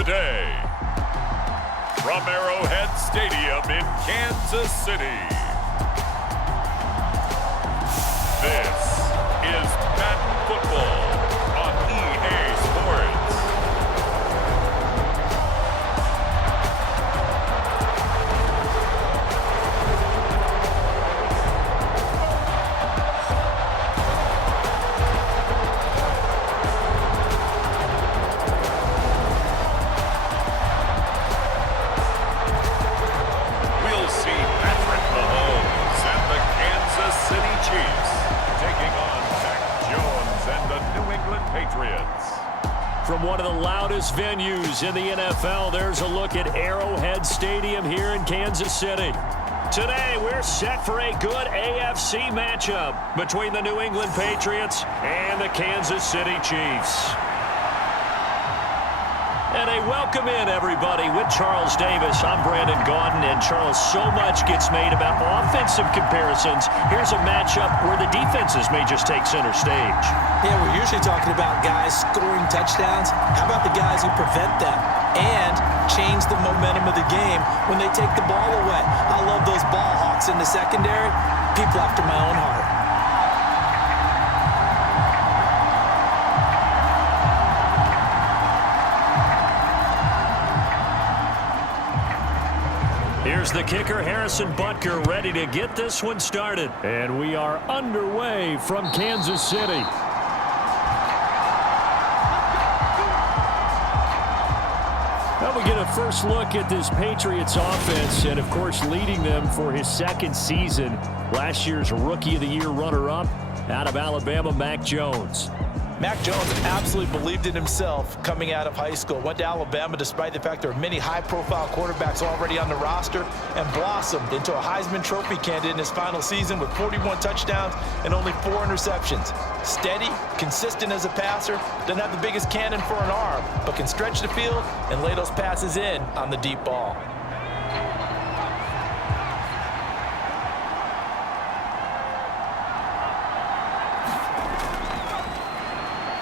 Today, from Arrowhead Stadium in Kansas City, this is Madden Football on EA Sports. We'll see Patrick Mahomes and the Kansas City Chiefs taking on Mac Jones and the New England Patriots. From one of the loudest venues in the NFL, there's a look at Arrowhead Stadium here in Kansas City. Today, we're set for a good AFC matchup between the New England Patriots and the Kansas City Chiefs. And a welcome in, everybody, with Charles Davis. I'm Brandon Gaudin, and Charles, so much gets made about offensive comparisons. Here's a matchup where the defenses may just take center stage. Yeah, we're usually talking about guys scoring touchdowns. How about the guys who prevent them and change the momentum of the game when they take the ball away? I love those ball hawks in the secondary. People after my own heart. Here's the kicker, Harrison Butker, ready to get this one started. And we are underway from Kansas City. Now we get a first look at this Patriots offense, and of course leading them for his second season. Last year's Rookie of the Year runner-up out of Alabama, Mac Jones. Mac Jones absolutely believed in himself coming out of high school. Went to Alabama despite the fact there are many high-profile quarterbacks already on the roster, and blossomed into a Heisman Trophy candidate in his final season with 41 touchdowns and only 4 interceptions. Steady, consistent as a passer, doesn't have the biggest cannon for an arm, but can stretch the field and lay those passes in on the deep ball.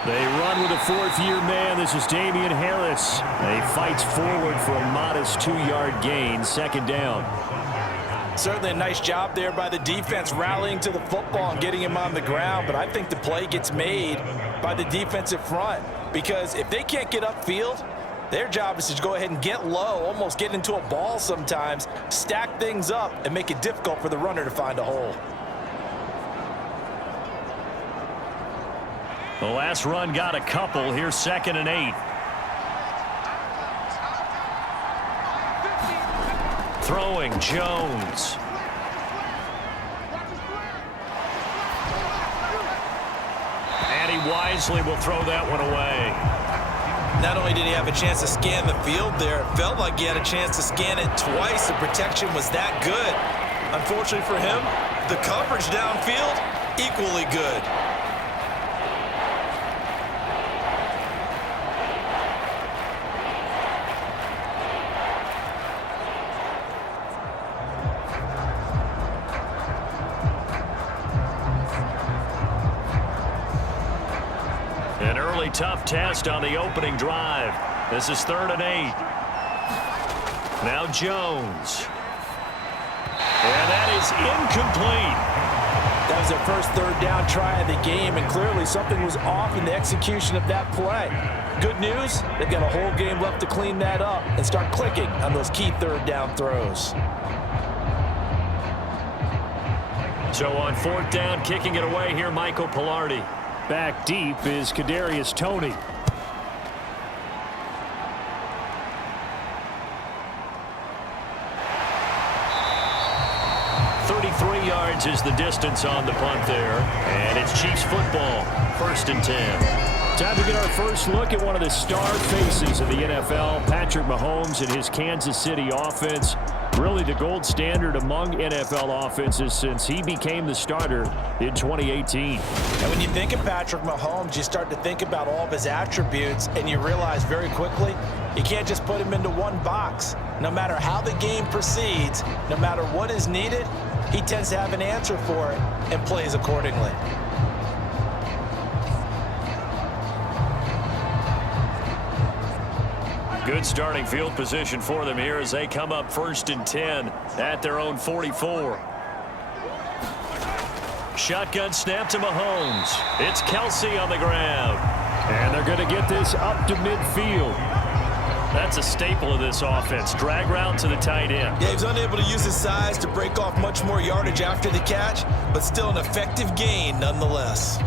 They run with a fourth-year man. This is Damian Harris. He fights forward for a modest 2-yard gain, second down. Certainly a nice job there by the defense rallying to the football and getting him on the ground, but I think the play gets made by the defensive front, because if they can't get upfield, their job is to go ahead and get low, almost get into a ball sometimes, stack things up, and make it difficult for the runner to find a hole. The last run got a couple. Here's 2nd and 8. Throwing, Jones. And he wisely will throw that one away. Not only did he have a chance to scan the field there, it felt like he had a chance to scan it twice. The protection was that good. Unfortunately for him, the coverage downfield, equally good. An early tough test on the opening drive. This is 3rd and 8. Now Jones. And that is incomplete. That was their first 3rd down try of the game, and clearly something was off in the execution of that play. Good news, they've got a whole game left to clean that up and start clicking on those key 3rd down throws. So on 4th down, kicking it away here, Michael Pilardi. Back deep is Kadarius Toney. Yards is the distance on the punt there, and it's Chiefs football, 1st and 10. Time to get our first look at one of the star faces of the NFL, Patrick Mahomes and his Kansas City offense. Really the gold standard among NFL offenses since he became the starter in 2018. And when you think of Patrick Mahomes, you start to think about all of his attributes, and you realize very quickly you can't just put him into one box. No matter how the game proceeds, no matter what is needed, he tends to have an answer for it and plays accordingly. Good starting field position for them here as they come up 1st and 10 at their own 44. Shotgun snap to Mahomes. It's Kelsey on the ground. And they're going to get this up to midfield. That's a staple of this offense. Drag route to the tight end. Yeah, he's unable to use his size to break off much more yardage after the catch, but still an effective gain nonetheless.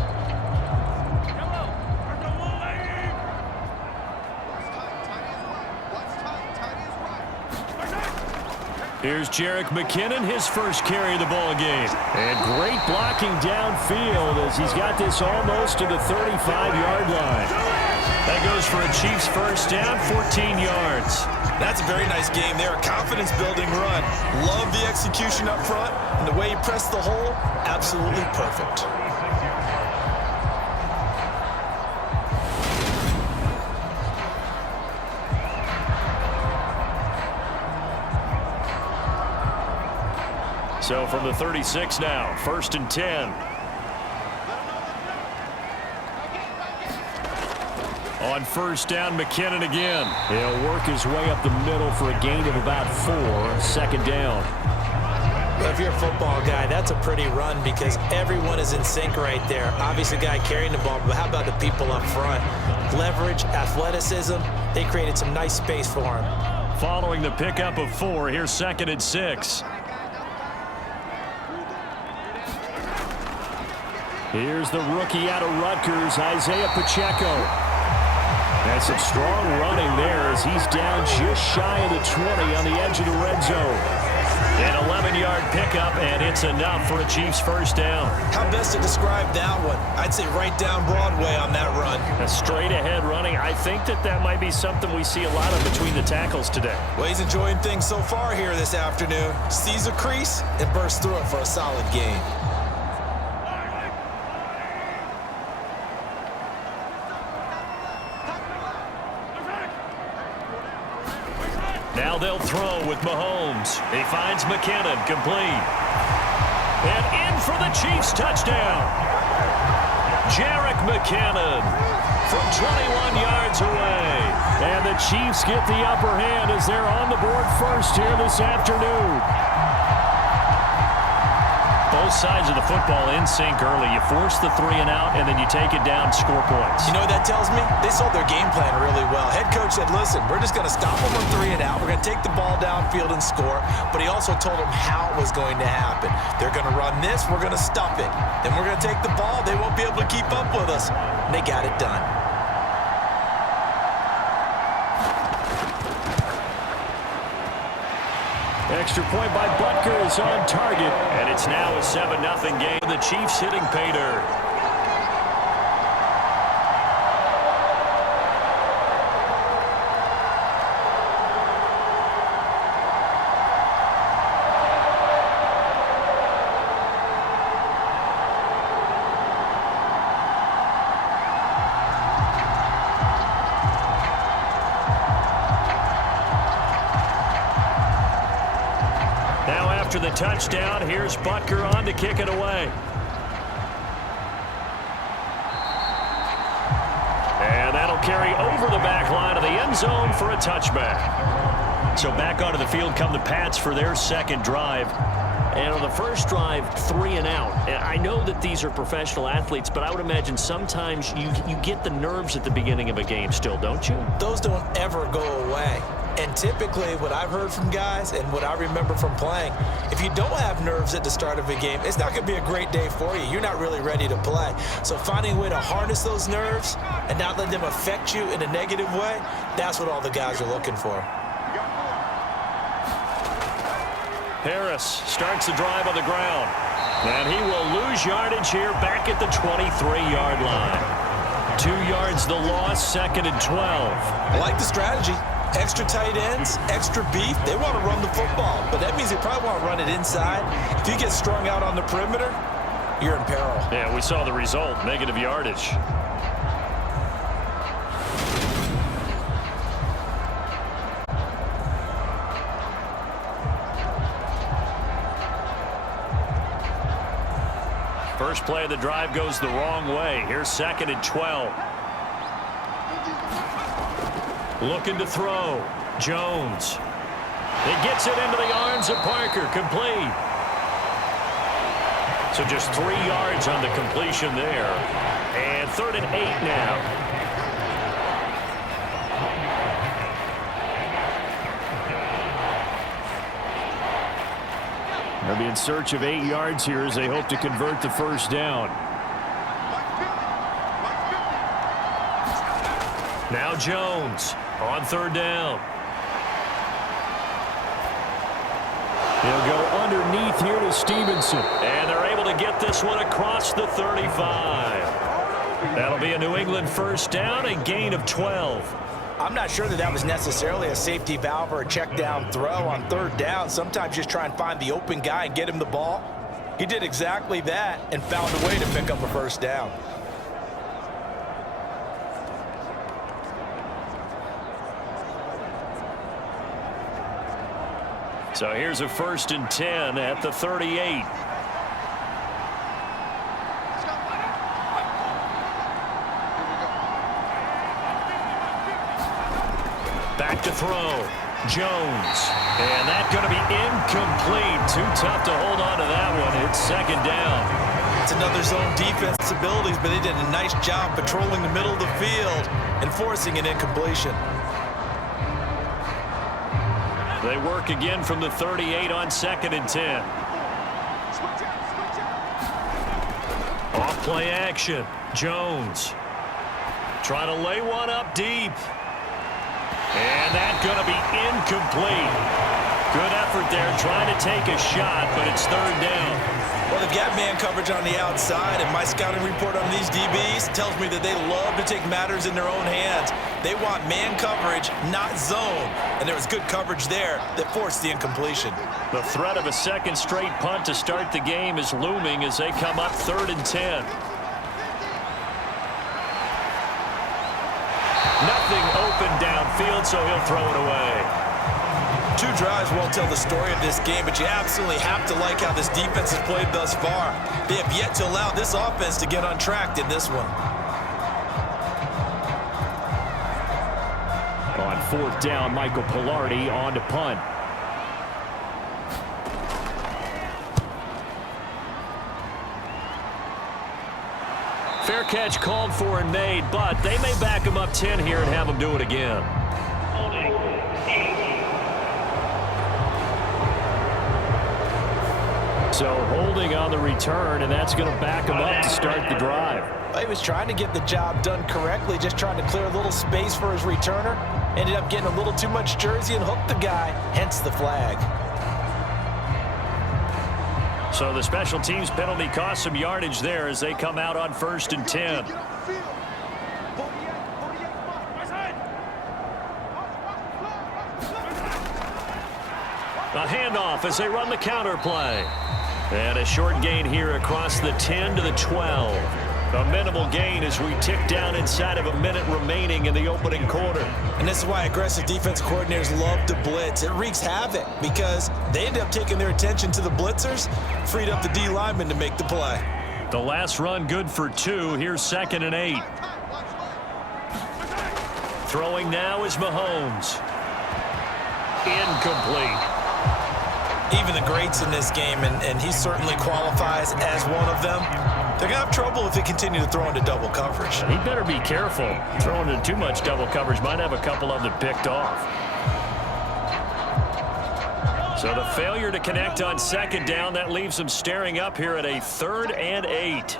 Here's Jerick McKinnon, his first carry of the ball game. And great blocking downfield as he's got this almost to the 35-yard line. That goes for a Chiefs first down, 14 yards. That's a very nice game there, a confidence-building run. Love the execution up front, and the way he pressed the hole, absolutely perfect. So from the 36 now, 1st and 10. On 1st down, McKinnon again. He'll work his way up the middle for a gain of about 4. 2nd down. Well, if you're a football guy, that's a pretty run because everyone is in sync right there. Obviously, the guy carrying the ball, but how about the people up front? Leverage, athleticism, they created some nice space for him. Following the pickup of 4, here's 2nd and 6. Here's the rookie out of Rutgers, Isaiah Pacheco. That's some strong running there as he's down just shy of the 20 on the edge of the red zone. An 11-yard pickup, and it's enough for a Chiefs first down. How best to describe that one? I'd say right down Broadway on that run. A straight-ahead running. I think that might be something we see a lot of between the tackles today. Well, he's enjoying things so far here this afternoon. Sees a crease and bursts through it for a solid gain. Now they'll throw with Mahomes. He finds McKinnon, complete. And in for the Chiefs touchdown. Jerick McKinnon from 21 yards away. And the Chiefs get the upper hand as they're on the board first here this afternoon. Both sides of the football in sync early. You force the 3 and out, and then you take it down, score points. You know what that tells me? They sold their game plan really well. Head coach said, listen, we're just going to stop them on 3 and out. We're going to take the ball downfield and score. But he also told them how it was going to happen. They're going to run this. We're going to stop it. Then we're going to take the ball. They won't be able to keep up with us. And they got it done. Extra point by Butker is on target, and it's now a 7-0 game. The Chiefs hitting pay dirt. After the touchdown, here's Butker on to kick it away. And that'll carry over the back line of the end zone for a touchback. So back onto the field come the Pats for their second drive. And on the first drive, 3 and out. And I know that these are professional athletes, but I would imagine sometimes you get the nerves at the beginning of a game still, don't you? Those don't ever go away. And typically what I've heard from guys and what I remember from playing, if you don't have nerves at the start of a game, it's not going to be a great day for you. You're not really ready to play. So finding a way to harness those nerves and not let them affect you in a negative way, that's what all the guys are looking for. Harris starts the drive on the ground. And he will lose yardage here back at the 23-yard line. 2 yards the loss, 2nd and 12. I like the strategy. Extra tight ends, extra beef. They want to run the football, but that means they probably want to run it inside. If you get strung out on the perimeter, you're in peril. Yeah, we saw the result, negative yardage. First play of the drive goes the wrong way. Here's 2nd and 12. Looking to throw. Jones. He gets it into the arms of Parker. Complete. So just 3 yards on the completion there. And 3rd and 8 now. They'll be in search of 8 yards here as they hope to convert the first down. Now Jones on 3rd down. He'll go underneath here to Stevenson. And they're able to get this one across the 35. That'll be a New England first down, a gain of 12. I'm not sure that was necessarily a safety valve or a check down throw on 3rd down. Sometimes just try and find the open guy and get him the ball. He did exactly that and found a way to pick up a first down. So here's a 1st and 10 at the 38. Back to throw. Jones. And that's going to be incomplete. Too tough to hold on to that one. It's 2nd down. It's another zone defense abilities, but they did a nice job patrolling the middle of the field and forcing an incompletion. They work again from the 38 on 2nd and 10. Off play action. Jones. Trying to lay one up deep. And that's going to be incomplete. Good effort there trying to take a shot, but it's 3rd down. Well, they've got man coverage on the outside, and my scouting report on these DBs tells me that they love to take matters in their own hands. They want man coverage, not zone. And there was good coverage there that forced the incompletion. The threat of a 2nd straight punt to start the game is looming as they come up 3rd and 10. Nothing open downfield, so he'll throw it away. 2 drives won't tell the story of this game, but you absolutely have to like how this defense has played thus far. They have yet to allow this offense to get untracked in this one. On 4th down, Michael Pilardi on to punt. Fair catch called for and made, but they may back him up 10 here and have him do it again. So holding on the return, and that's going to back him up to start the drive. He was trying to get the job done correctly, just trying to clear a little space for his returner. Ended up getting a little too much jersey and hooked the guy, hence the flag. So the special teams penalty cost some yardage there as they come out on 1st and 10. A handoff as they run the counter play. And a short gain here across the 10 to the 12. A minimal gain as we tick down inside of a minute remaining in the opening quarter. And this is why aggressive defense coordinators love to blitz. It wreaks havoc because they end up taking their attention to the blitzers, freed up the D lineman to make the play. The last run good for 2. Here's 2nd and 8. Throwing now is Mahomes. Incomplete. Even the greats in this game, and he certainly qualifies as one of them, they're going to have trouble if they continue to throw into double coverage. He better be careful. Throwing into too much double coverage might have a couple of them picked off. So the failure to connect on 2nd down, that leaves them staring up here at a 3rd and 8.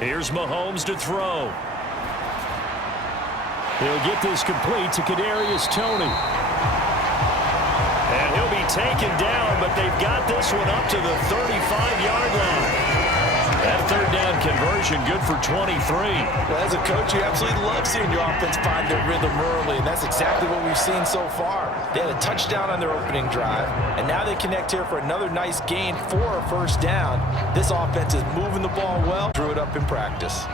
Here's Mahomes to throw. He'll get this complete to Kadarius Toney. And he'll be taken down, but they've got this one up to the 35-yard line. That 3rd down conversion good for 23. Well, as a coach, you absolutely love seeing your offense find their rhythm early, and that's exactly what we've seen so far. They had a touchdown on their opening drive, and now they connect here for another nice gain for a 1st down. This offense is moving the ball well, drew it up in practice.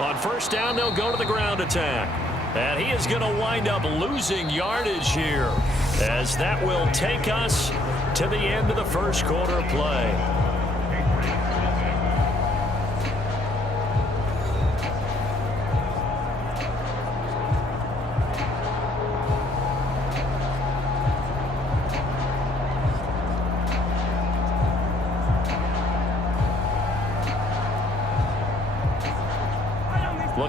On 1st down, they'll go to the ground attack. And he is going to wind up losing yardage here, as that will take us to the end of the 1st quarter of play.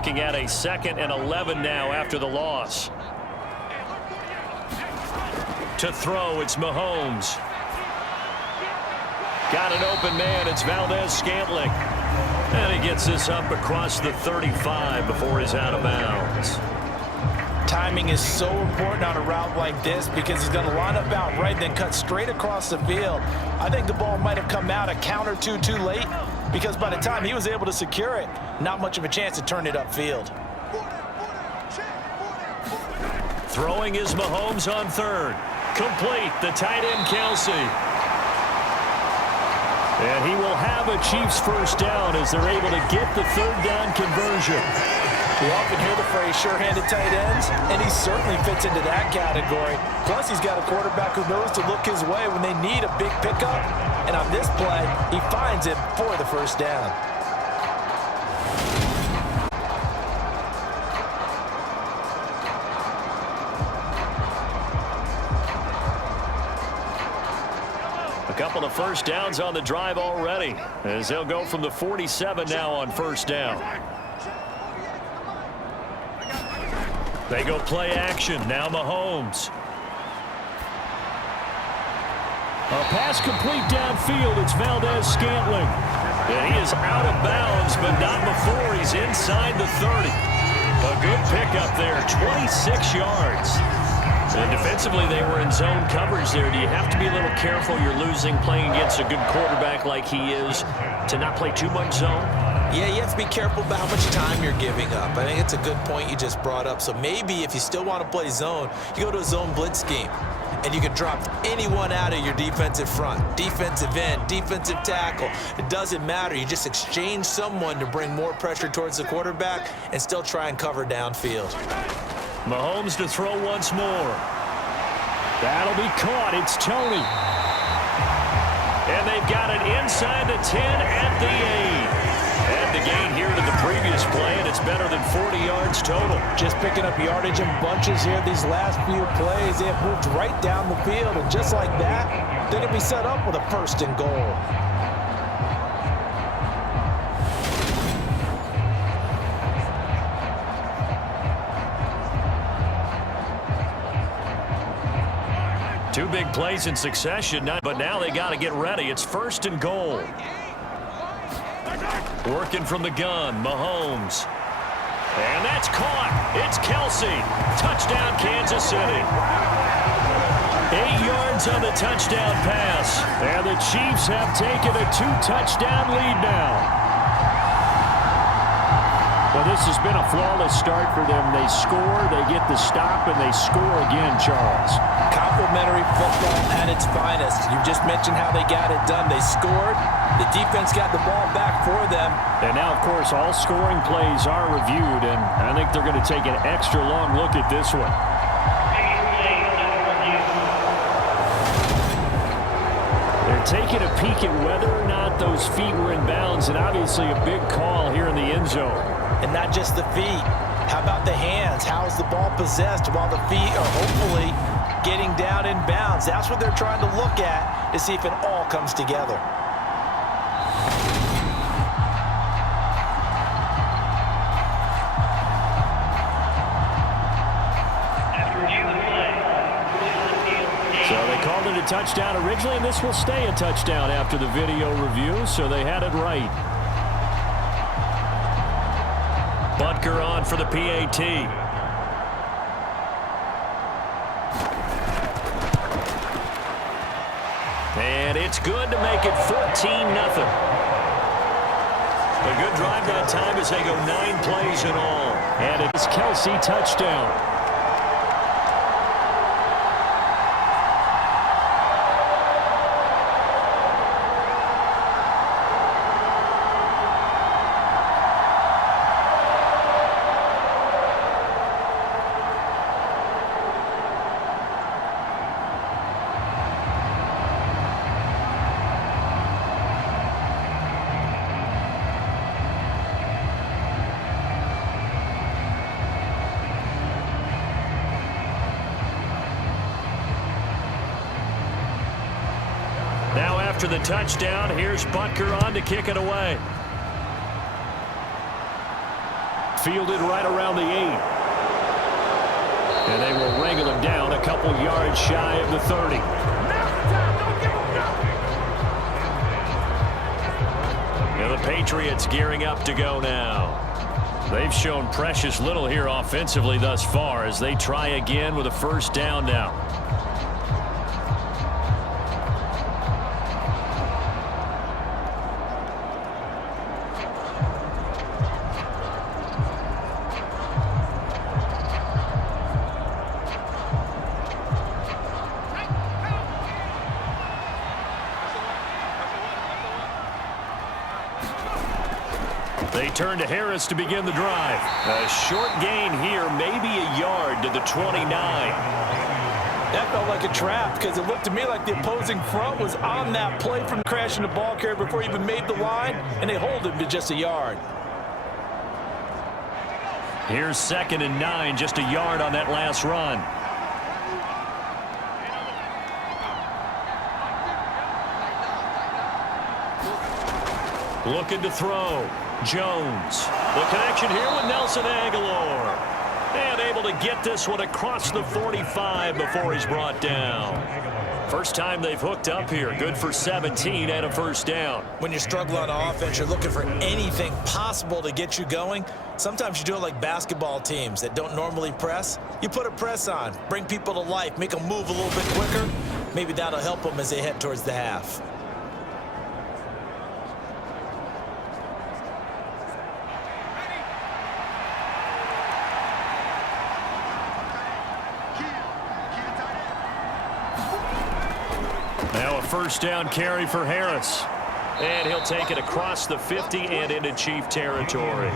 looking at a 2nd and 11 now after the loss. To throw, it's Mahomes. Got an open man. It's Valdez-Scantling. And he gets this up across the 35 before he's out of bounds. Timing is so important on a route like this because he's going to line up out right, then cut straight across the field. I think the ball might have come out a count or two too late because by the time he was able to secure it, not much of a chance to turn it upfield. Throwing is Mahomes on 3rd. Complete, the tight end Kelsey. And he will have a Chiefs first down as they're able to get the 3rd down conversion. We often hear the phrase sure-handed tight ends, and he certainly fits into that category. Plus, he's got a quarterback who knows to look his way when they need a big pickup. And on this play, he finds him for the first down. A couple of first downs on the drive already as they'll go from the 47 now on first down. They go play action. Now Mahomes. A pass complete downfield. It's Valdez-Scantling. And he is out of bounds, but not before he's inside the 30. A good pickup there, 26 yards. And defensively, they were in zone coverage there. Do you have to be a little careful? You're losing playing against a good quarterback like he is to not play too much zone? Yeah, you have to be careful about how much time you're giving up. I think it's a good point you just brought up. So maybe if you still want to play zone, you go to a zone blitz scheme. And you can drop anyone out of your defensive front. Defensive end, defensive tackle. It doesn't matter. You just exchange someone to bring more pressure towards the quarterback and still try and cover downfield. Mahomes to throw once more. That'll be caught. It's Tony. And they've got it inside the 10 at the 8. And the gain here to the previous play, and it's better than 40 yards total. Just picking up yardage in bunches here these last few plays. They have moved right down the field, and just like that, they're going to be set up with a 1st and goal. Two big plays in succession, but now they got to get ready. It's 1st and goal. Working from the gun, Mahomes. And that's caught. It's Kelsey. Touchdown, Kansas City. 8 yards on the touchdown pass. And the Chiefs have taken a 2-touchdown lead now. Well, this has been a flawless start for them. They score, they get the stop, and they score again, Charles. Complimentary football at its finest. You just mentioned how they got it done. They scored. The defense got the ball back for them. And now, of course, all scoring plays are reviewed, and I think they're going to take an extra long look at this one. They're taking a peek at whether or not those feet were in bounds, and obviously a big call here in the end zone. And not just the feet. How about the hands? How is the ball possessed while the feet are hopefully getting down in bounds? That's what they're trying to look at to see if it all comes together. So they called it a touchdown originally, and this will stay a touchdown after the video review, so they had it right. Butker on for the PAT. And it's good to make it 14-0. A good drive that time as they go 9 plays in all. And it's Kelsey touchdown. Now after the touchdown, here's Butker on to kick it away. Fielded right around the 8. And they will wrangle him down a couple yards shy of the 30. And the Patriots gearing up to go now. They've shown precious little here offensively thus far as they try again with a first down now. They turn to Harris to begin the drive. A short gain here, maybe a yard to the 29. That felt like a trap because it looked to me like the opposing front was on that play from crashing the ball carrier before he even made the line, and they hold him to just a yard. Here's 2nd and 9, just a yard on that last run. Looking to throw. Jones. The connection here with Nelson Aguilar. And able to get this one across the 45 before he's brought down. First time they've hooked up here. Good for 17 and a first down. When you struggle on offense, you're looking for anything possible to get you going. Sometimes you do it like basketball teams that don't normally press. You put a press on, bring people to life, make them move a little bit quicker. Maybe that'll help them as they head towards the half. Now a first down carry for Harris. And he'll take it across the 50 and into Chief territory.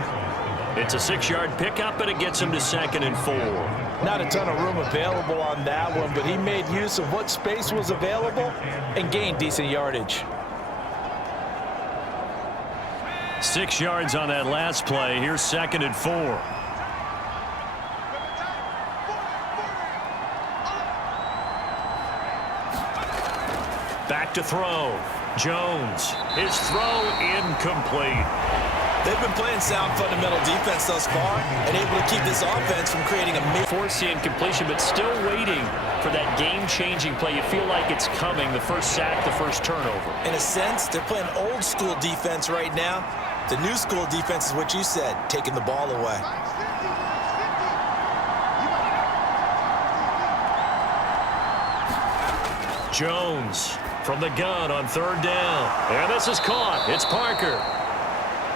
It's a 6-yard pickup, and it gets him to 2nd and 4. Not a ton of room available on that one, but he made use of what space was available and gained decent yardage. 6 yards on that last play. Here's 2nd and 4. Back to throw. Jones. His throw incomplete. They've been playing sound fundamental defense thus far and able to keep this offense from creating a Force the incompletion, but still waiting for that game-changing play. You feel like it's coming. The first sack, the first turnover. In a sense, they're playing old school defense right now. The new school defense is what you said, taking the ball away. Jones from the gun on 3rd down. And this is caught. It's Parker.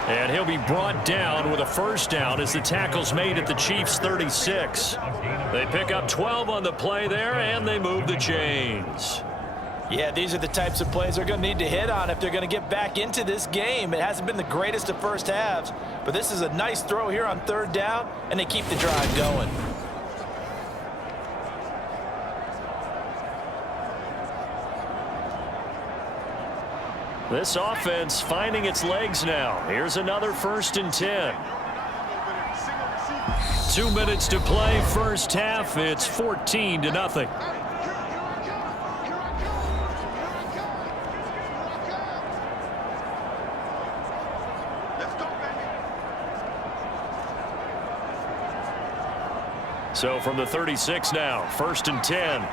And he'll be brought down with a first down as the tackle's made at the Chiefs' 36. They pick up 12 on the play there, and they move the chains. Yeah, these are the types of plays they're going to need to hit on if they're going to get back into this game. It hasn't been the greatest of first halves, but this is a nice throw here on 3rd down, and they keep the drive going. This offense finding its legs now. Here's another 1st and 10. 2 minutes to play, first half. It's 14-0. So from the 36 now, 1st and 10.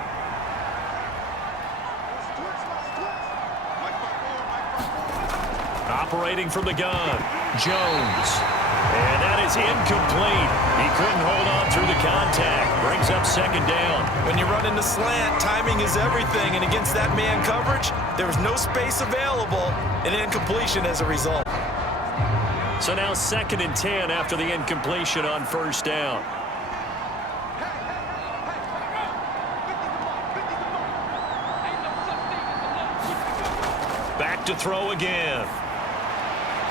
Operating from the gun, Jones. And that is incomplete. He couldn't hold on through the contact. Brings up 2nd down. When you run in the slant, timing is everything. And against that man coverage, there was no space available, and incompletion as a result. So now 2nd and 10 after the incompletion on 1st down. Back to throw again.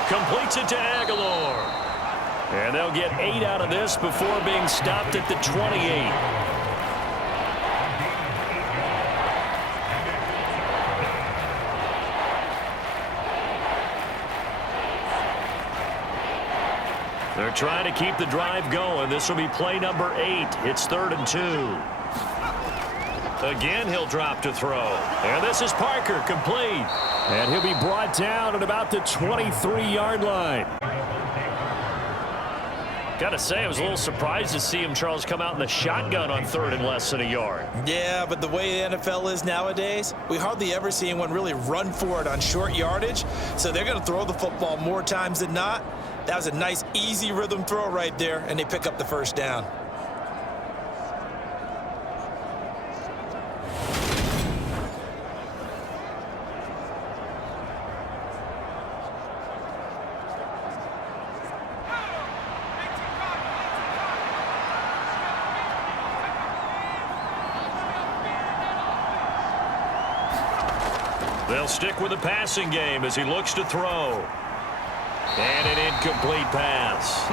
Completes it to Aguilar. And they'll get 8 out of this before being stopped at the 28. They're trying to keep the drive going. This will be play number 8. It's 3rd and 2. Again, he'll drop to throw. And this is Parker, complete. And he'll be brought down at about the 23-yard line. Got to say, I was a little surprised to see him, Charles, come out in the shotgun on 3rd and less than a yard. Yeah, but the way the NFL is nowadays, we hardly ever see anyone really run for it on short yardage. So they're going to throw the football more times than not. That was a nice, easy rhythm throw right there, and they pick up the first down. They'll stick with the passing game as he looks to throw. And an incomplete pass.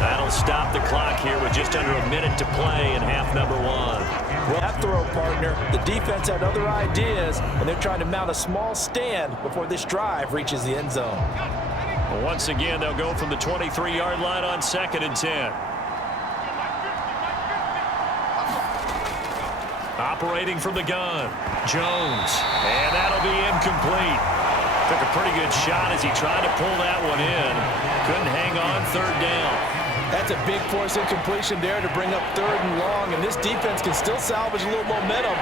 That'll stop the clock here with just under a minute to play in half number 1. Well, that throw, partner, the defense had other ideas, and they're trying to mount a small stand before this drive reaches the end zone. Well, once again, they'll go from the 23-yard line on 2nd and 10. Operating from the gun, Jones, and that'll be incomplete. Took a pretty good shot as he tried to pull that one in. Couldn't hang on 3rd down. That's a big force incompletion there to bring up 3rd and long, and this defense can still salvage a little momentum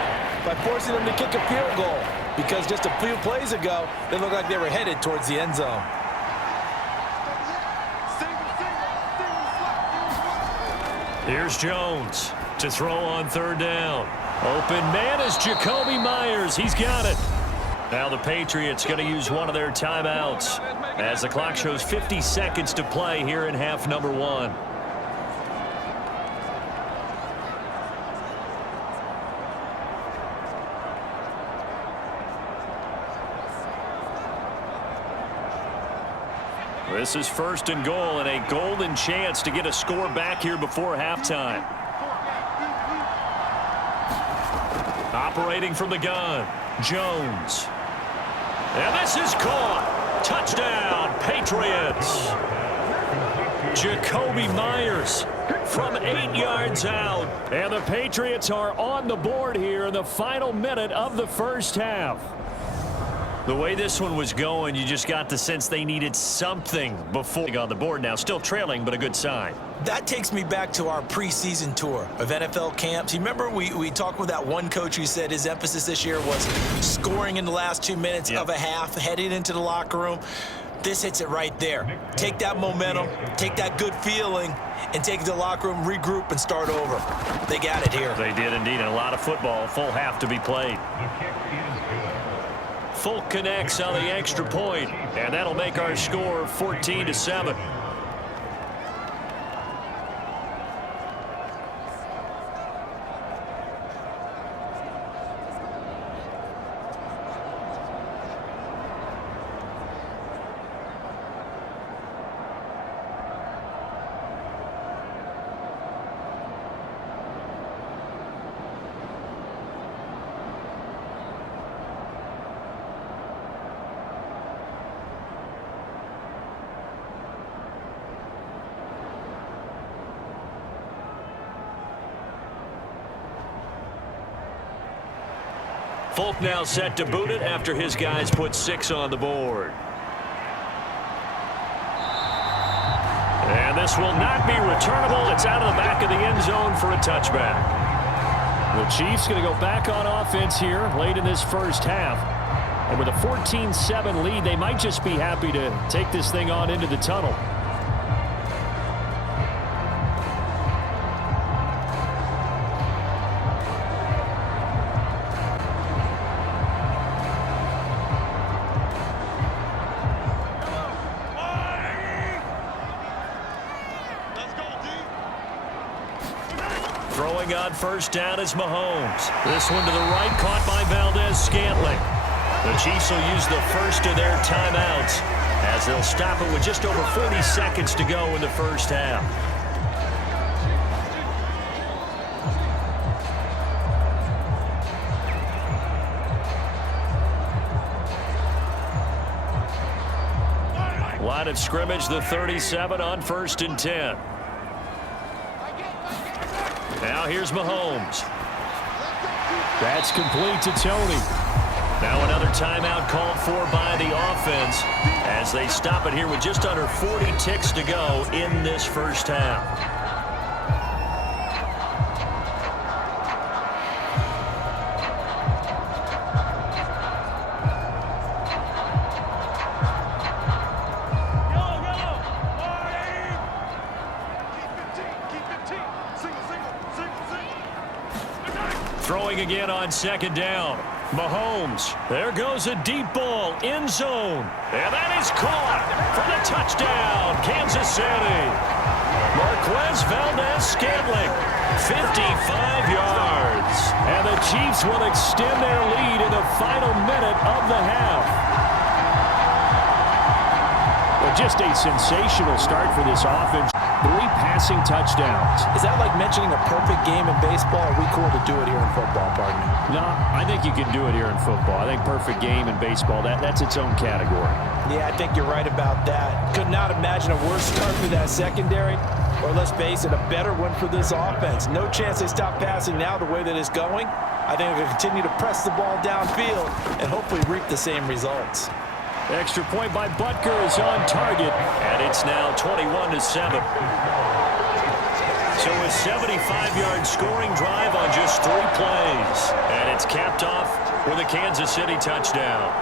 by forcing them to kick a field goal, because just a few plays ago, they looked like they were headed towards the end zone. Here's Jones to throw on 3rd down. Open man is Jacoby Myers. He's got it. Now the Patriots going to use one of their timeouts as the clock shows 50 seconds to play here in half number 1. This is 1st and goal and a golden chance to get a score back here before halftime. Operating from the gun, Jones. And this is caught. Touchdown, Patriots. Jacoby Myers from 8 yards out. And the Patriots are on the board here in the final minute of the first half. The way this one was going, you just got the sense they needed something before on the board now. Still trailing, but a good sign. That takes me back to our preseason tour of NFL camps. You remember we talked with that one coach who said his emphasis this year was scoring in the last 2 minutes of a half, heading into the locker room. This hits it right there. Take that momentum, take that good feeling, and take it to the locker room, regroup, and start over. They got it here. They did indeed, and a lot of football, full half to be played. Folk connects on the extra point, and that'll make our score 14-7. Folk now set to boot it after his guys put 6 on the board. And this will not be returnable. It's out of the back of the end zone for a touchback. The Chiefs going to go back on offense here late in this first half. And with a 14-7 lead, they might just be happy to take this thing on into the tunnel. Throwing on first down is Mahomes. This one to the right, caught by Valdez-Scantling. The Chiefs will use the first of their timeouts as they'll stop it with just over 40 seconds to go in the first half. Line of scrimmage, the 37 on 1st and 10. Now here's Mahomes. That's complete to Tony. Now another timeout called for by the offense as they stop it here with just under 40 ticks to go in this first half. Throwing again on second down. Mahomes. There goes a deep ball. End zone. And that is caught for the touchdown. Kansas City. Marquez Valdez-Scantling. 55 yards. And the Chiefs will extend their lead in the final minute of the half. Well, just a sensational start for this offense. 3 passing touchdowns. Is that like mentioning a perfect game in baseball? Or are we cool to do it here in football, partner? No, I think you can do it here in football. I think perfect game in baseball, that's its own category. Yeah, I think you're right about that. Could not imagine a worse start for that secondary, or let's face it, a better one for this offense. No chance they stop passing now the way that it's going. I think they're going to continue to press the ball downfield and hopefully reap the same results. Extra point by Butker is on target, and it's now 21-7. So a 75-yard scoring drive on just 3 plays, and it's capped off with a Kansas City touchdown.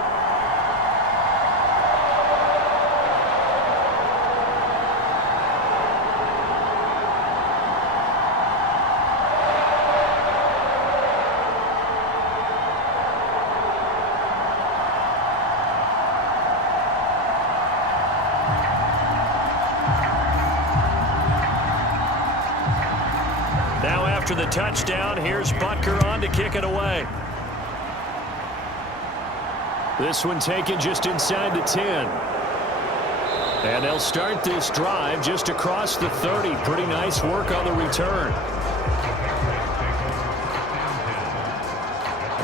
After the touchdown, here's Butker on to kick it away. This one taken just inside the 10. And they'll start this drive just across the 30. Pretty nice work on the return.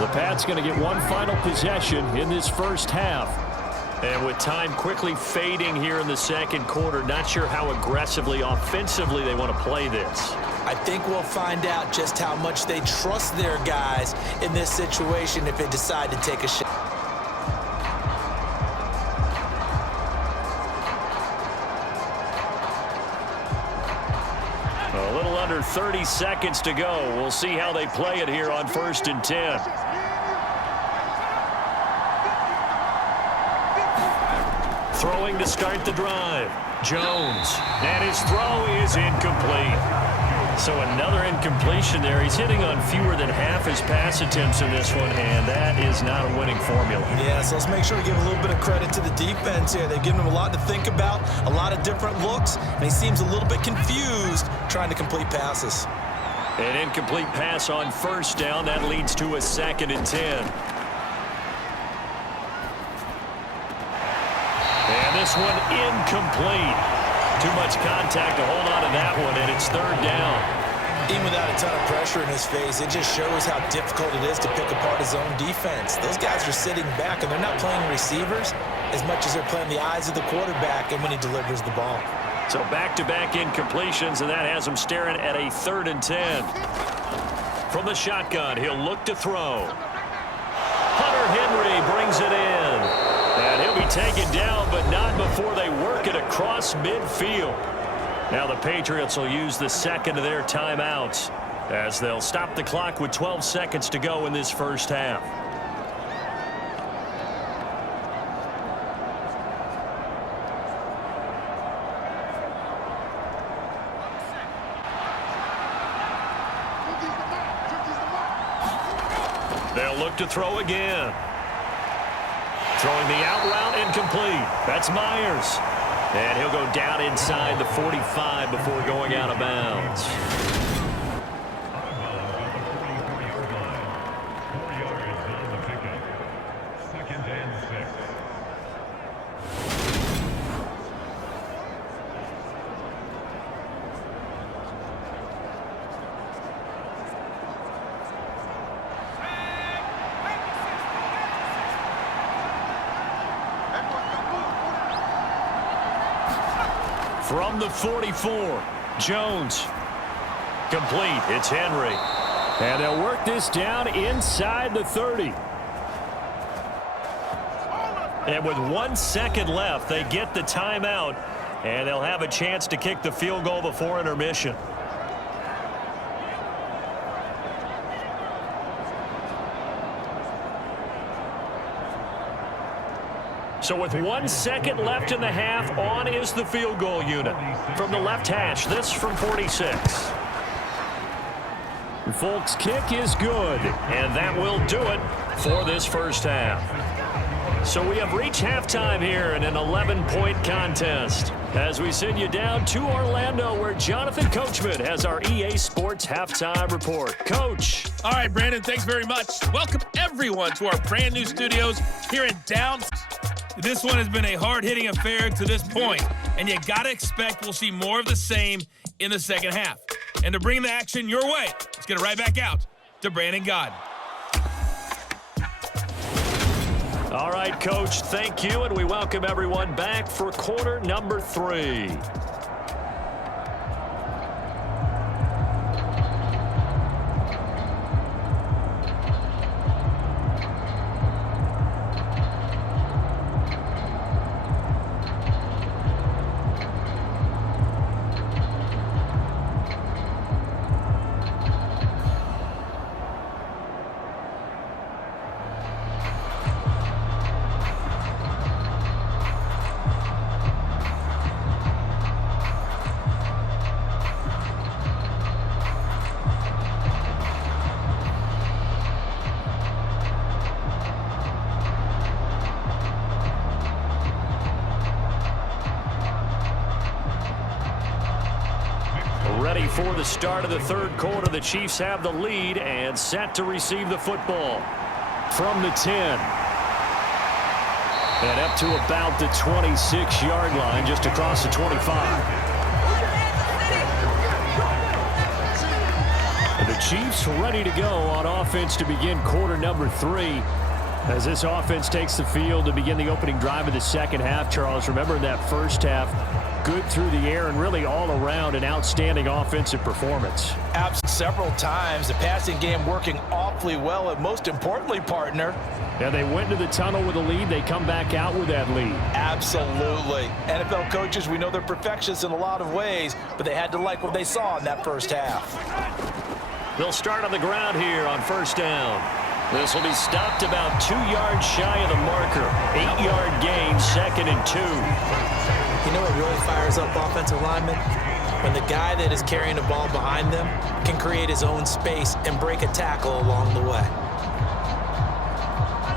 The Pats going to get one final possession in this first half. And with time quickly fading here in the second quarter, not sure how aggressively, offensively they want to play this. I think we'll find out just how much they trust their guys in this situation if they decide to take a shot. A little under 30 seconds to go. We'll see how they play it here on 1st and 10. Throwing to start the drive. Jones. And his throw is incomplete. So another incompletion there. He's hitting on fewer than half his pass attempts in this one, and that is not a winning formula. Yeah, so let's make sure we give a little bit of credit to the defense here. They've given him a lot to think about, a lot of different looks, and he seems a little bit confused trying to complete passes. An incomplete pass on 1st down. That leads to a 2nd and 10. And this one incomplete. Too much contact to hold on to that one, and it's 3rd down. Even without a ton of pressure in his face, it just shows how difficult it is to pick apart his own defense. Those guys are sitting back, and they're not playing receivers as much as they're playing the eyes of the quarterback and when he delivers the ball. So back-to-back incompletions, and that has him staring at a 3rd and 10. From the shotgun, he'll look to throw. Hunter Henry brings it in. And he'll be taken down, but not before they work it across midfield. Now the Patriots will use the 2nd of their timeouts as they'll stop the clock with 12 seconds to go in this first half. They'll look to throw again. Throwing the out route incomplete. That's Myers. And he'll go down inside the 45 before going out of bounds. From the 44, Jones. Complete. It's Henry. And they'll work this down inside the 30. And with 1 second left, they get the timeout, and they'll have a chance to kick the field goal before intermission. So with 1 second left in the half, on is the field goal unit. From the left hash, this from 46. Folk's kick is good, and that will do it for this first half. So we have reached halftime here in an 11-point contest as we send you down to Orlando, where Jonathan Coachman has our EA Sports Halftime Report. Coach. All right, Brandon, thanks very much. Welcome, everyone, to our brand new studios here in downtown. This one has been a hard-hitting affair to this point, and you got to expect we'll see more of the same in the second half. And to bring the action your way, let's get it right back out to Brandon Gaudin. All right, Coach, thank you, and we welcome everyone back for quarter number 3. Ready for the start of the third quarter. The Chiefs have the lead and set to receive the football from the 10. And up to about the 26-yard line, just across the 25. And the Chiefs ready to go on offense to begin quarter number 3. As this offense takes the field to begin the opening drive of the second half, Charles, remember in that first half, good through the air and really all around an outstanding offensive performance. Several times, the passing game working awfully well, and most importantly, partner. Yeah, they went to the tunnel with a lead. They come back out with that lead. Absolutely. NFL coaches, we know they're perfectionists in a lot of ways, but they had to like what they saw in that first half. They'll start on the ground here on first down. This will be stopped about 2 yards shy of the marker. 8-yard gain, 2nd and 2. You know what really fires up offensive linemen? When the guy that is carrying the ball behind them can create his own space and break a tackle along the way.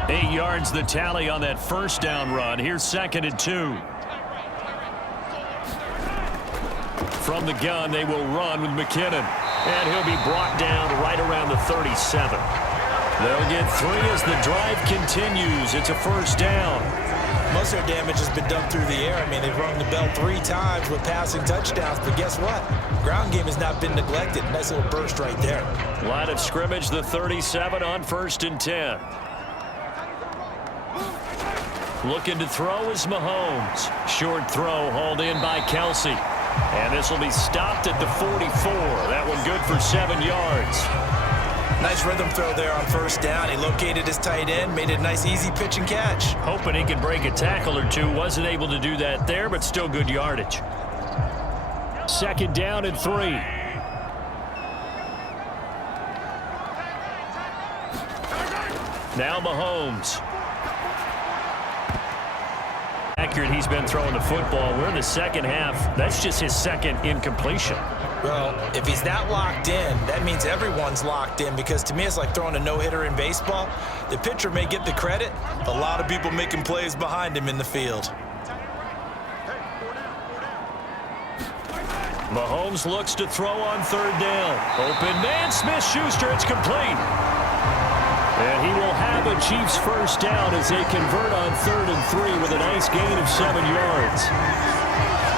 8 yards the tally on that first down run. Here's 2nd and 2. From the gun, they will run with McKinnon. And he'll be brought down right around the 37. They'll get 3 as the drive continues. It's a first down. Most of their damage has been done through the air. I mean, they've rung the bell 3 times with passing touchdowns, but guess what? Ground game has not been neglected. Nice little burst right there. Line of scrimmage, the 37 on 1st and 10. Looking to throw is Mahomes. Short throw hauled in by Kelsey. And this will be stopped at the 44. That one good for 7 yards. Nice rhythm throw there on first down. He located his tight end, made it a nice easy pitch and catch. Hoping he could break a tackle or two. Wasn't able to do that there, but still good yardage. 2nd down and 3. Now Mahomes. Accurate he's been throwing the football. We're in the second half. That's just his 2nd incompletion. Well, if he's not locked in, that means everyone's locked in, because to me it's like throwing a no-hitter in baseball. The pitcher may get the credit, but a lot of people making plays behind him in the field. Mahomes looks to throw on 3rd down. Open man, Smith-Schuster, it's complete. And he will have a Chiefs first down as they convert on 3rd and 3 with a nice gain of 7 yards.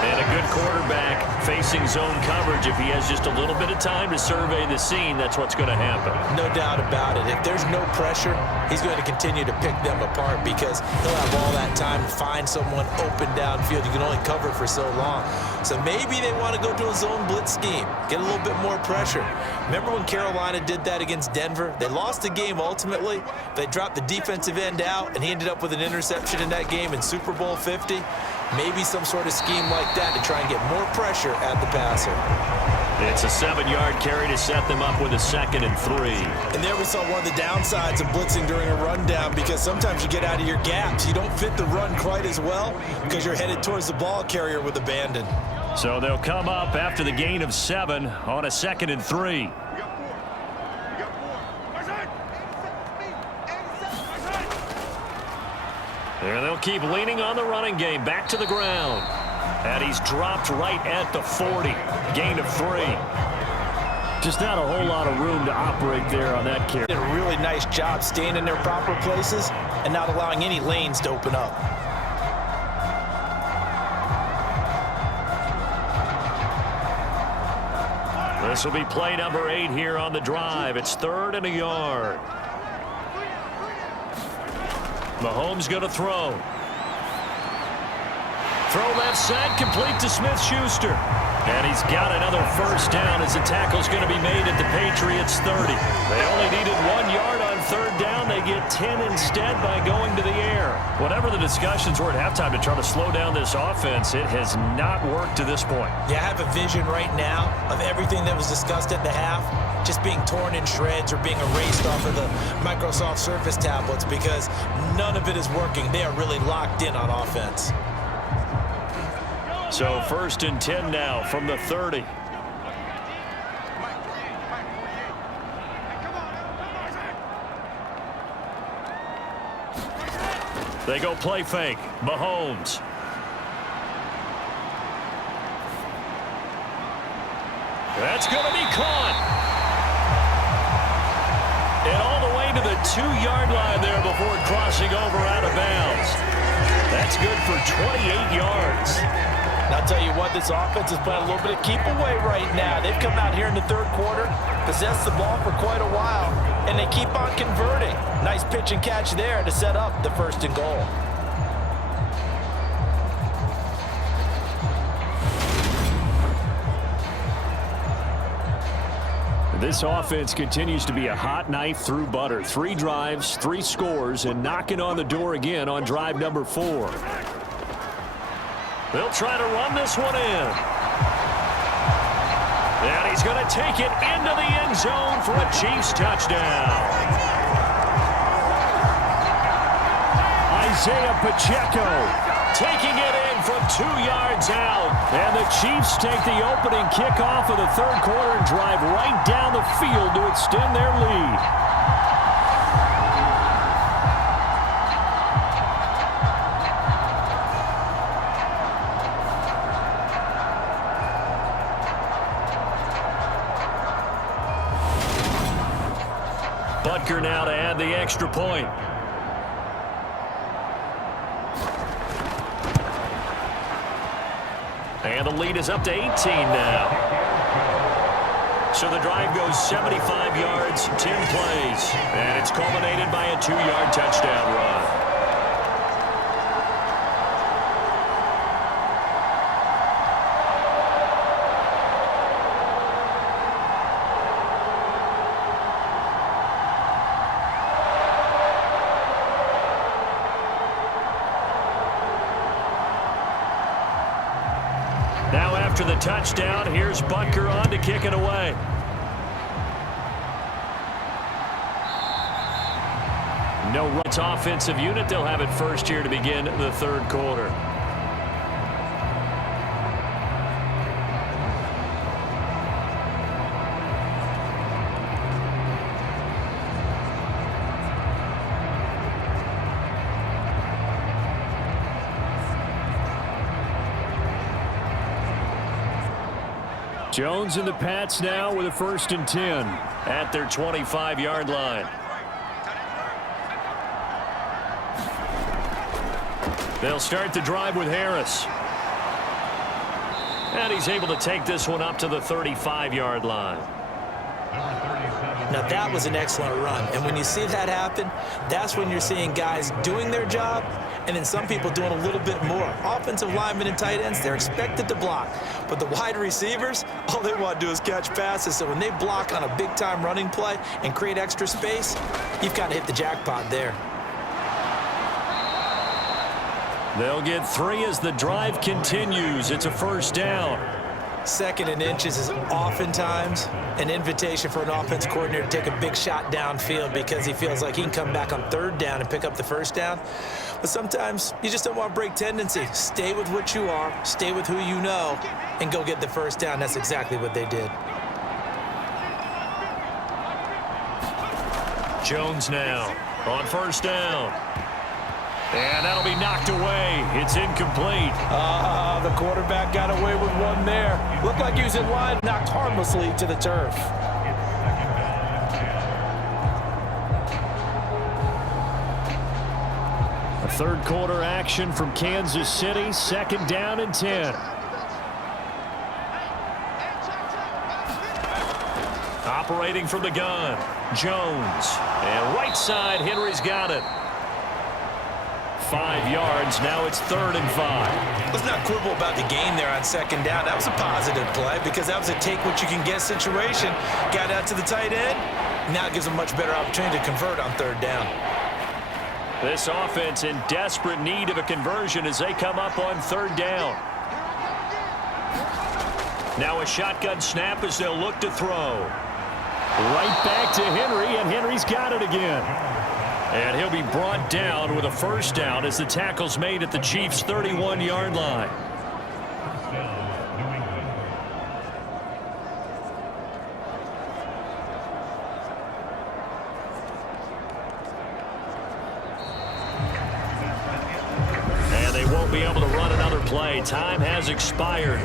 And a good quarterback facing zone coverage. If he has just a little bit of time to survey the scene, that's what's going to happen. No doubt about it. If there's no pressure, he's going to continue to pick them apart because he'll have all that time to find someone open downfield. You can only cover for so long. So maybe they want to go to a zone blitz scheme, get a little bit more pressure. Remember when Carolina did that against Denver? They lost the game ultimately. They dropped the defensive end out, and he ended up with an interception in that game in Super Bowl 50. Maybe some sort of scheme like that to try and get more pressure at the passer. It's a 7-yard carry to set them up with a 2nd and 3. And there we saw one of the downsides of blitzing during a rundown because sometimes you get out of your gaps. You don't fit the run quite as well because you're headed towards the ball carrier with abandon. So they'll come up after the gain of 7 on a 2nd and 3. And they'll keep leaning on the running game. Back to the ground. And he's dropped right at the 40. Gain of 3. Just not a whole lot of room to operate there on that carry. Did a really nice job staying in their proper places and not allowing any lanes to open up. This will be play number 8 here on the drive. It's 3rd and a yard. Mahomes going to throw. Throw left side, complete to Smith-Schuster. And he's got another first down as the tackle's going to be made at the Patriots 30. They only needed 1 yard on 3rd down. They get 10 instead by going to the air. Whatever the discussions were at halftime to try to slow down this offense, it has not worked to this point. Yeah, I have a vision right now of everything that was discussed at the half just being torn in shreds or being erased off of the Microsoft Surface tablets because none of it is working. They are really locked in on offense. So 1st and 10 now from the 30. They go play fake. Mahomes. That's going to be caught. And all the way to the 2-yard line there before crossing over out of bounds. That's good for 28 yards. And I'll tell you what, this offense is playing a little bit of keep away right now. They've come out here in the 3rd quarter, possessed the ball for quite a while, and they keep on converting. Nice pitch and catch there to set up the 1st and goal. This offense continues to be a hot knife through butter. 3 drives, 3 scores, and knocking on the door again on drive number 4. They'll try to run this one in. And he's going to take it into the end zone for a Chiefs touchdown. Isaiah Pacheco taking it in from 2 yards out. And the Chiefs take the opening kickoff of the 3rd quarter and drive right down the field to extend their lead. Butker now to add the extra point. And the lead is up to 18 now. So the drive goes 75 yards, 10 plays. And it's culminated by a 2-yard touchdown run. Now after the touchdown, here's Butker on to kick it away. No runs offensive unit. They'll have it first here to begin the 3rd quarter. Jones and the Pats now with a 1st and 10 at their 25-yard line. They'll start the drive with Harris. And he's able to take this one up to the 35-yard line. Now, that was an excellent run. And when you see that happen, that's when you're seeing guys doing their job and then some people doing a little bit more. Offensive linemen and tight ends, they're expected to block. But the wide receivers, all they want to do is catch passes. So when they block on a big-time running play and create extra space, you've got to hit the jackpot there. They'll get 3 as the drive continues. It's a first down. 2nd and inches is oftentimes an invitation for an offense coordinator to take a big shot downfield because he feels like he can come back on 3rd down and pick up the first down. But sometimes you just don't want to break tendency. Stay with what you are, stay with who you know, and go get the first down. That's exactly what they did. Jones now on first down. And that'll be knocked away. It's incomplete. The quarterback got away with one there. Looked like he was in line, knocked harmlessly to the turf. A third quarter action from Kansas City. 2nd down and 10. Operating from the gun, Jones. And right side, Henry's got it. 5 yards. Now it's 3rd and 5. Let's not quibble about the gain there on 2nd down. That was a positive play because that was a take-what-you-can-get situation. Got out to the tight end. Now it gives them a much better opportunity to convert on 3rd down. This offense in desperate need of a conversion as they come up on 3rd down. Now a shotgun snap as they'll look to throw. Right back to Henry, and Henry's got it again. And he'll be brought down with a first down as the tackle's made at the Chiefs' 31-yard line. And they won't be able to run another play. Time has expired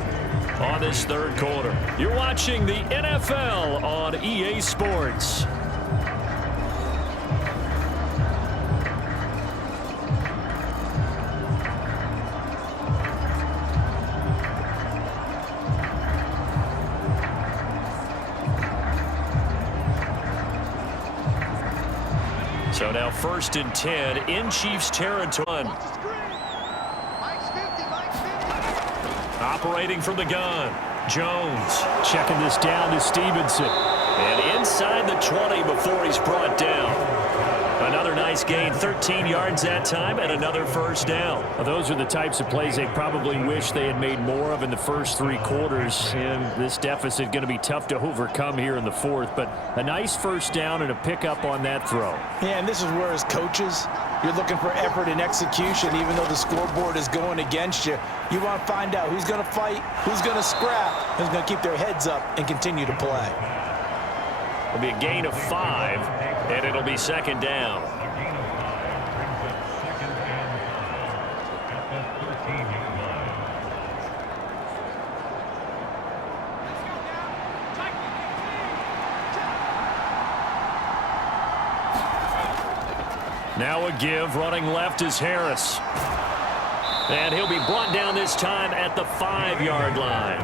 on this 3rd quarter. You're watching the NFL on EA Sports. So now 1st and 10 in Chiefs territory. Operating from the gun, Jones checking this down to Stevenson. And inside the 20 before he's brought down. Another nice gain, 13 yards that time, and another first down. Well, those are the types of plays they probably wish they had made more of in the first 3 quarters. And this deficit going to be tough to overcome here in the 4th. But a nice first down and a pickup on that throw. Yeah, and this is where as coaches, you're looking for effort and execution even though the scoreboard is going against you. You want to find out who's going to fight, who's going to scrap, who's going to keep their heads up and continue to play. It'll be a gain of 5, and it'll be 2nd down. Now a give, running left is Harris. And he'll be brought down this time at the 5-yard line.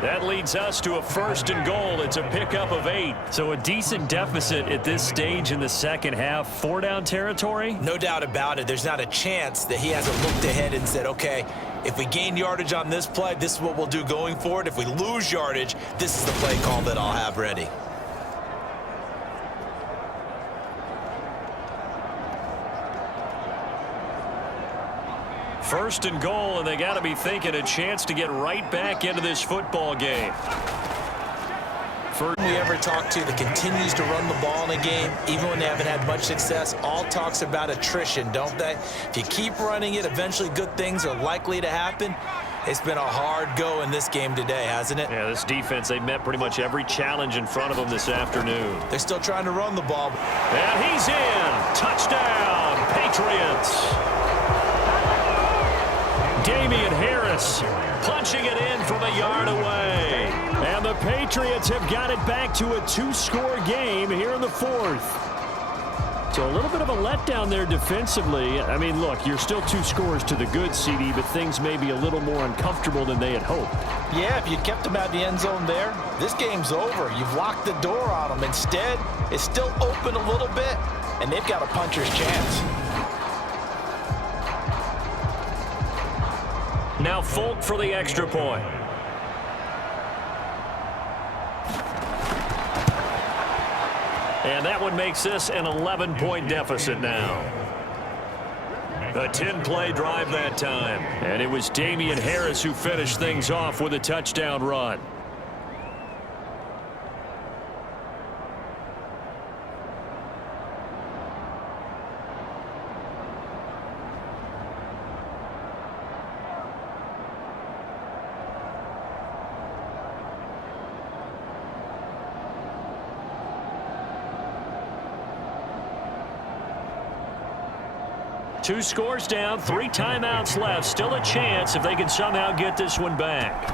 That leads us to a 1st and goal. It's a pickup of 8. So a decent deficit at this stage in the second half. 4-down territory? No doubt about it. There's not a chance that he hasn't looked ahead and said, okay, if we gain yardage on this play, this is what we'll do going forward. If we lose yardage, this is the play call that I'll have ready. First and goal, and they got to be thinking a chance to get right back into this football game. First we ever talk to that continues to run the ball in a game, even when they haven't had much success, all talks about attrition, don't they? If you keep running it, eventually good things are likely to happen. It's been a hard go in this game today, hasn't it? Yeah, this defense, they met pretty much every challenge in front of them this afternoon. They're still trying to run the ball. And he's in. Touchdown, Patriots. Damian Harris punching it in from a yard away. And the Patriots have got it back to a 2-score game here in the 4th. So a little bit of a letdown there defensively. I mean, look, you're still 2 scores to the good, CD, but things may be a little more uncomfortable than they had hoped. Yeah, if you kept them out of the end zone there, this game's over. You've locked the door on them. Instead, it's still open a little bit, and they've got a puncher's chance. Now Folk for the extra point. And that one makes this an 11-point deficit now. A 10-play drive that time. And it was Damian Harris who finished things off with a touchdown run. Two scores down, 3 timeouts left. Still a chance if they can somehow get this one back.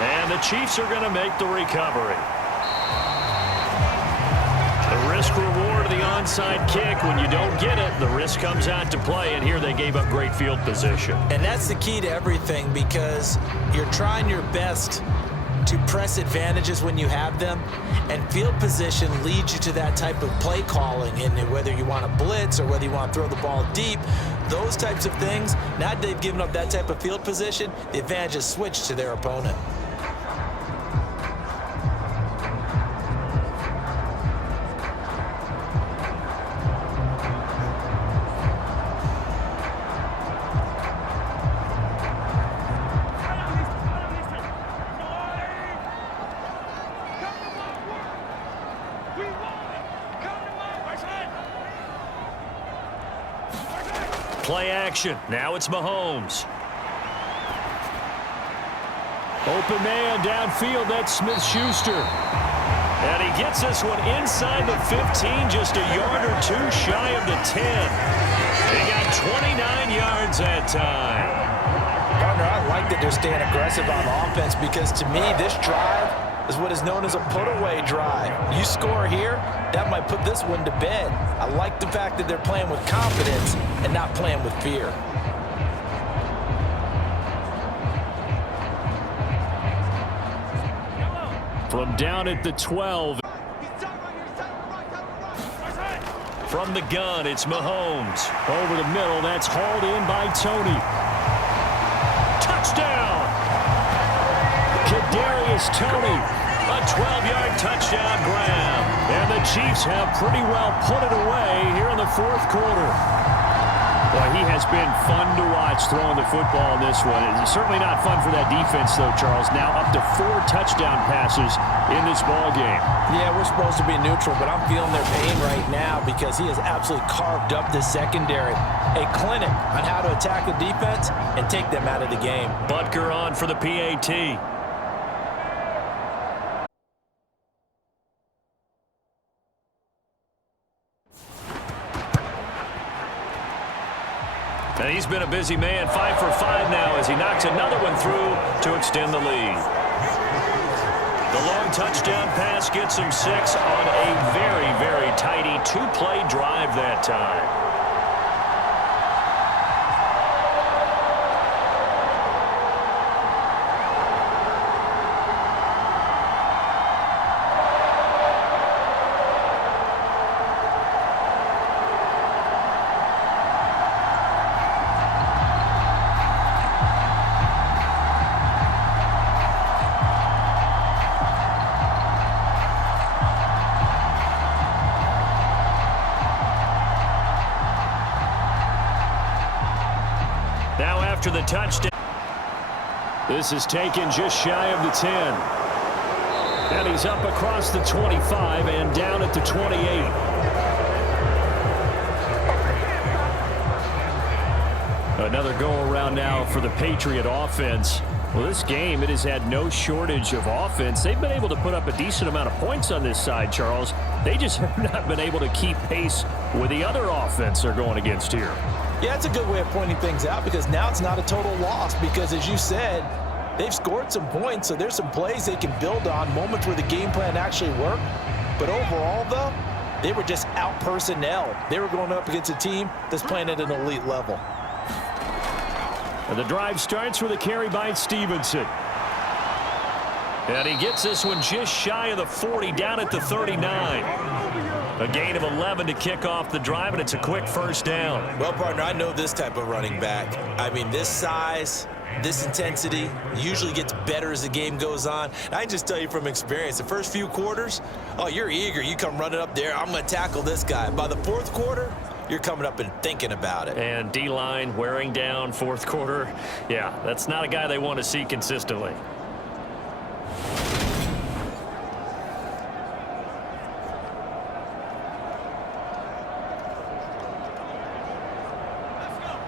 And the Chiefs are going to make the recovery. The risk-reward of the onside kick. When you don't get it, the risk comes out to play, and here they gave up great field position. And that's the key to everything, because you're trying your best to press advantages when you have them, and field position leads you to that type of play calling, and whether you want to blitz or whether you want to throw the ball deep, those types of things. Now that they've given up that type of field position, the advantage is switched to their opponent. Play action. Now it's Mahomes. Open man downfield. That's Smith-Schuster. And he gets this one inside the 15, just a yard or 2 shy of the 10. He got 29 yards that time. Partner, I like that they're staying aggressive on offense, because to me, this drive is what is known as a put-away drive. You score here, that might put this one to bed. I like the fact that they're playing with confidence and not playing with fear. From down at the 12. From the gun, it's Mahomes. Over the middle, that's hauled in by Tony. Touchdown! Kadarius Toney, a 12-yard touchdown grab. And the Chiefs have pretty well put it away here in the 4th quarter. Well, he has been fun to watch throwing the football in this one. It's certainly not fun for that defense, though, Charles. Now up to 4 touchdown passes in this ball game. Yeah, we're supposed to be neutral, but I'm feeling their pain right now, because he has absolutely carved up the secondary. A clinic on how to attack the defense and take them out of the game. Butker on for the PAT. And he's been a busy man, 5 for 5 now as he knocks another one through to extend the lead. The long touchdown pass gets him 6 on a very, very tidy 2-play drive that time. Now after the touchdown, this is taken just shy of the 10. And he's up across the 25 and down at the 28. Another go-around now for the Patriot offense. Well, this game, it has had no shortage of offense. They've been able to put up a decent amount of points on this side, Charles. They just have not been able to keep pace with the other offense they're going against here. Yeah, it's a good way of pointing things out, because now it's not a total loss, because as you said, they've scored some points, so there's some plays they can build on, moments where the game plan actually worked. But overall, though, They were just out-personnel. They were going up against a team that's playing at an elite level. And the drive starts with a carry by Stevenson. And he gets this one just shy of the 40, down at the 39. A gain of 11 to kick off the drive, and it's a quick first down. Well, partner, I know this type of running back. I mean, this size, this intensity usually gets better as the game goes on. And I can just tell you from experience, the first few quarters, oh, you're eager. You come running up there, I'm going to tackle this guy. By the fourth quarter, you're coming up and thinking about it. And D-line wearing down fourth quarter. Yeah, that's not a guy they want to see consistently.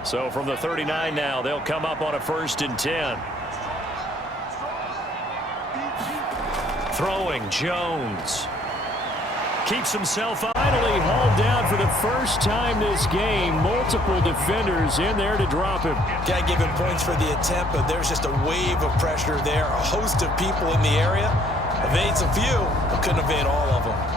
So from the 39 now, they'll come up on a 1st and 10. Throwing, Jones. Keeps himself idly hauled down for the first time this game. Multiple defenders in there to drop him. Can't give him points for the attempt, but there's just a wave of pressure there. A host of people in the area. Evades a few, but couldn't evade all of them.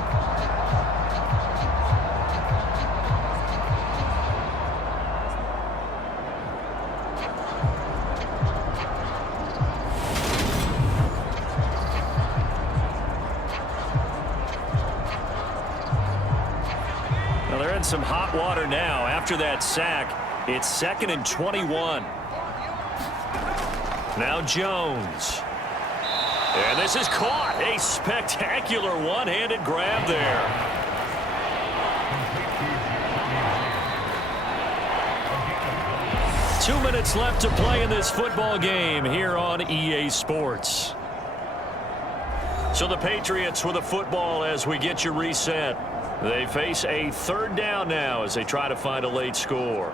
Some hot water now after that sack. It's 2nd and 21. Now Jones. And this is caught. A spectacular one-handed grab there. Two minutes left to play in this football game here on EA Sports. So the Patriots with the football as we get you reset. They face a 3rd down now as they try to find a late score.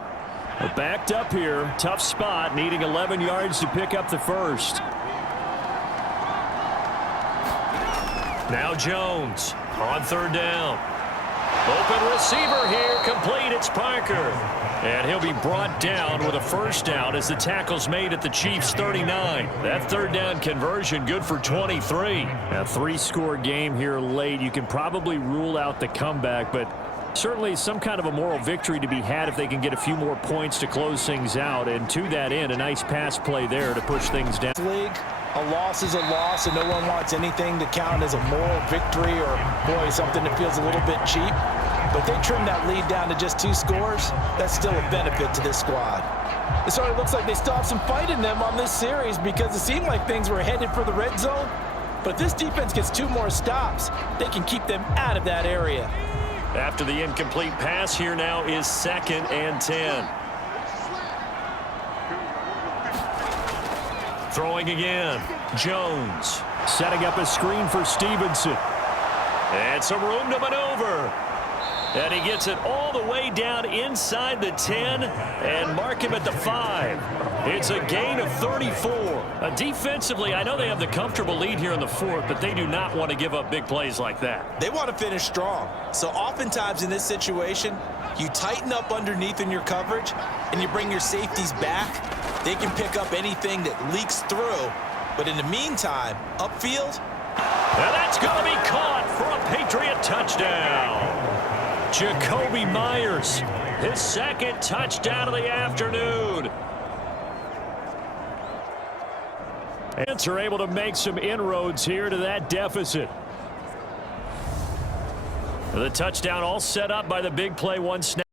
Backed up here, tough spot, needing 11 yards to pick up the first. Now Jones on 3rd down. Open receiver here, complete, it's Parker. And he'll be brought down with a first down as the tackle's made at the Chiefs' 39. That 3rd down conversion good for 23. A 3-score game here late. You can probably rule out the comeback, but certainly some kind of a moral victory to be had if they can get a few more points to close things out. And to that end, a nice pass play there to push things down. League, a loss is a loss, and no one wants anything to count as a moral victory or, boy, something that feels a little bit cheap. But they trim that lead down to just 2 scores. That's still a benefit to this squad. It sort of looks like they still have some fight in them on this series because it seemed like things were headed for the red zone. But if this defense gets 2 more stops, they can keep them out of that area. After the incomplete pass, here now is 2nd and 10. Throwing again. Jones setting up a screen for Stevenson. And some room to maneuver. And he gets it all the way down inside the 10 and mark him at the 5. It's a gain of 34. Defensively, I know they have the comfortable lead here in the 4th, but they do not want to give up big plays like that. They want to finish strong. So oftentimes in this situation, you tighten up underneath in your coverage and you bring your safeties back. They can pick up anything that leaks through. But in the meantime, upfield. And that's going to be caught for a Patriot touchdown. Jacoby Myers, his 2nd touchdown of the afternoon. And are able to make some inroads here to that deficit. The touchdown all set up by the big play, 1 snap.